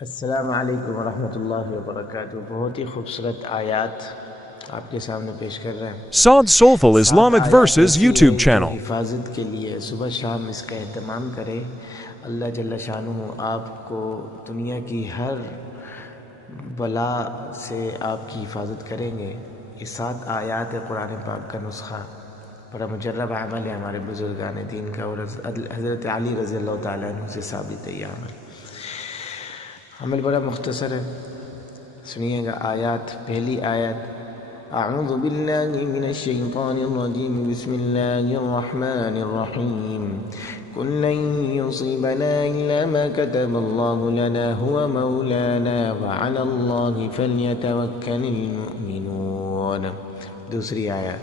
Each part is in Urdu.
السلام علیکم ورحمۃ اللہ وبرکاتہ۔ بہت ہی خوبصورت آیات آپ کے سامنے پیش کر رہے ہیں۔ Saad Soulful Islamic آیات Verses ایسی ہیں YouTube جو channel. حفاظت کے لیے صبح شام اس کا اہتمام کرے، اللہ جل شانہ آپ کو دنیا کی ہر بلا سے آپ کی حفاظت کریں گے۔ یہ 7 آیات قرآن پاک کا نسخہ بڑا مجرب عمل ہے ہمارے بزرگان دین کا، اور حضرت علی رضی اللہ تعالیٰ عنہ سے ثابت ہے یہ عمل بڑا مختصر ہے۔ سنیے گا آیات۔ پہلی آیت، اعوذ باللہ من الشیطان الرجیم، بسم اللہ الرحمن الرحیم، قل لن یصیبنا الا ما كتب اللہ لنا هو مولانا وعلى اللہ فلیتوکل المؤمنون۔ دوسری آیت،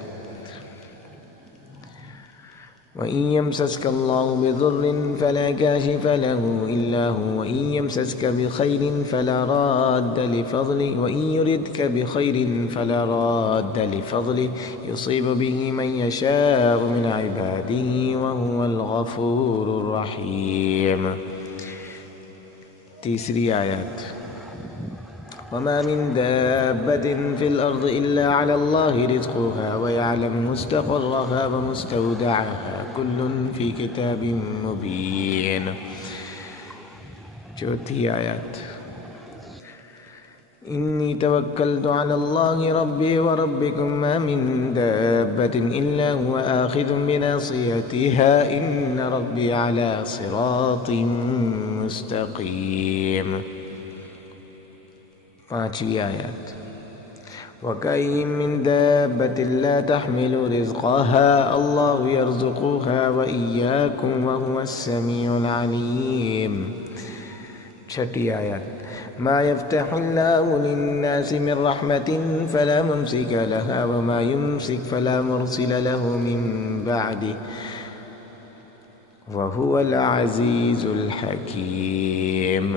وَإِن يَمْسَسْكَ اللَّهُ بِضُرٍّ فَلَا كَاشِفَ لَهُ إِلَّا هُوَ وَإِن يَمْسَسْكَ بِخَيْرٍ فَلَا رَادَّ لِفَضْلِهِ وَإِن يُرِدْكَ بِخَيْرٍ فَلَا رَادَّ لِفَضْلِهِ يُصِيبُ بِهِ مَن يَشَاءُ مِنْ عِبَادِهِ وَهُوَ الْغَفُورُ الرَّحِيمُ۔ تیسری آیت، وَمَا مِن دَابَّةٍ فِي الْأَرْضِ إِلَّا عَلَى اللَّهِ رِزْقُهَا وَيَعْلَمُ مُسْتَقَرَّهَا وَمُسْتَوْدَعَهَا كُلٌّ فِي كِتَابٍ مُبِينٍ۔ چوتھی آیت، إِنِّي تَوَكَّلْتُ عَلَى اللَّهِ رَبِّي وَرَبِّكُم مَّا مِن دَابَّةٍ إِلَّا هُوَ آخِذٌ بِنَاصِيَتِهَا إِنَّ رَبِّي عَلَى صِرَاطٍ مُّسْتَقِيمٍ۔ پانچویں آیت، وَكَأَيِّن مِّن دَابَّةٍ لَّا تَحْمِلُ رِزْقَهَا اللَّهُ يَرْزُقُهَا وَإِيَّاكُمْ وَهُوَ السَّمِيعُ الْعَلِيمُ۔ چھٹی آیت، مَا يَفْتَحِ اللَّهُ لِلنَّاسِ مِن رَّحْمَةٍ فَلَا مُمْسِكَ لَهَا وَمَا يُمْسِكْ فَلَا مُرْسِلَ لَهُ مِن بَعْدِهِ وَهُوَ الْعَزِيزُ الْحَكِيمُ۔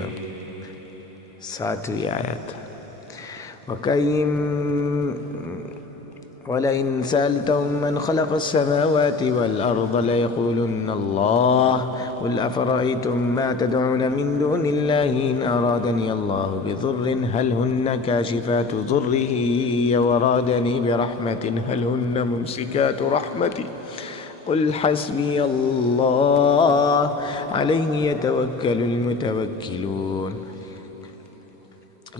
ساتویں آیت، وَلَئِن سَأَلْتَهُم مَّنْ خَلَقَ السَّمَاوَاتِ وَالْأَرْضَ لَيَقُولُنَّ اللَّهُ قُلْ أَفَرَأَيْتُم مَّا تَدْعُونَ مِن دُونِ اللَّهِ إِنْ أَرَادَنِيَ اللَّهُ بِضُرٍّ هَلْ هُنَّ كَاشِفَاتُ ضُرِّهِ وَأَرَادَنِي بِرَحْمَةٍ هَلْ هُنَّ مُمْسِكَاتُ رَحْمَتِهِ قُلْ حَسْبِيَ اللَّهُ عَلَيْهِ يَتَوَكَّلُ الْمُتَوَكِّلُونَ۔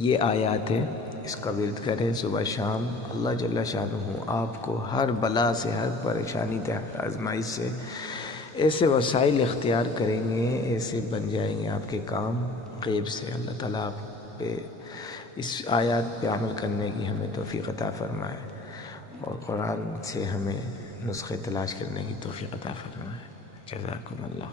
یہ آیات ہیں، اس کا ورد کریں صبح شام، اللہ جل شانہ آپ کو ہر بلا سے، ہر پریشانی تحت آزمائش سے ایسے وسائل اختیار کریں گے، ایسے بن جائیں گے آپ کے کام غیب سے۔ اللہ تعالیٰ آپ پہ اس آیات پہ عمل کرنے کی ہمیں توفیق عطا فرمائے، اور قرآن سے ہمیں نسخے تلاش کرنے کی توفیق عطا فرمائے۔ جزاکم اللہ۔